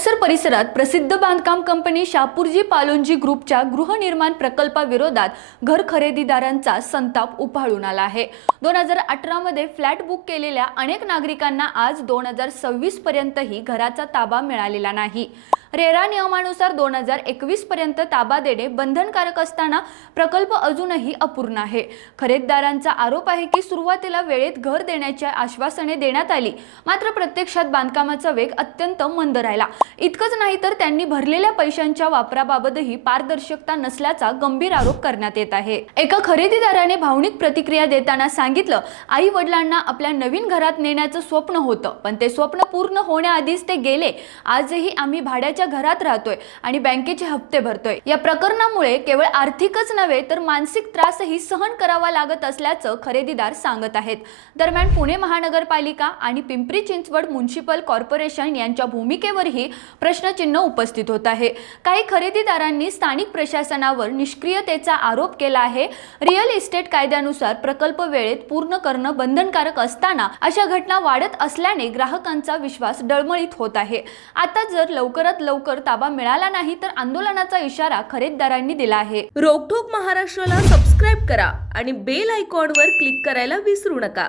हडपसर परिसरात प्रसिद्ध बांधकाम कंपनी शापूरजी पालोनजी ग्रुपच्या गृहनिर्माण प्रकल्पाविरोधात घर खरेदीदारांचा संताप उफाळून आला आहे। 2018 मध्ये फ्लॅट बुक केलेल्या अनेक नागरिकांना आज 2026 पर्यंतही घराचा ताबा मिळालेला नाही। रेरा नियमानुसार 2021 पर्यंत ताबा देणे बंधनकारक असताना प्रकल्प अजूनही अपूर्ण आहे। खरेदीदारांचा आरोप आहे की सुरुवातीला वेळेत घर देण्याची आश्वासने देण्यात आली, मात्र प्रत्यक्षात बांधकामाचा वेग अत्यंत मंद राहिला। इतकंच नाही तर त्यांनी भरलेल्या पैशांच्या वापराबाबतही पारदर्शकता नसल्याचा गंभीर आरोप करण्यात येत आहे। एका खरेदीदाराने भावनिक प्रतिक्रिया देताना सांगितलं, आई वडिलांना आपल्या नवीन घरात नेण्याचं स्वप्न होतं, पण ते स्वप्न पूर्ण होण्याआधीच ते गेले। आजही आम्ही भाड्याच्या घरात राहतोय आणि बँकेचे हप्ते भरतोय। या प्रकरणामुळे केवळ आर्थिकच नव्हे तर मानसिक त्रासही सहन करावा लागत असल्याचं खरेदीदार सांगत आहेत। दरम्यान पुणे महानगरपालिका आणि पिंपरी चिंचवड म्युनिसिपल कॉर्पोरेशन यांच्या भूमिकेवरही प्रश्नचिन्ह उपस्थित होत आहे। काही खरेदीदारांनी स्थानिक प्रशासनावर निष्क्रियतेचा आरोप केला आहे। रिअल इस्टेट कायद्यानुसार प्रकल्प वेळेत पूर्ण करणं बंधनकारक असताना अशा घटना वाढत असल्याने ग्राहकांचा विश्वास डळमळीत होत आहे। आता जर लवकरात लवकर ताबा मिळाला नाही तर आंदोलनाचा इशारा खरेदीदारांनी दिला आहे। रोकठोक महाराष्ट्राला सबस्क्राईब करा आणि बेल आयकॉनवर क्लिक करायला विसरू नका।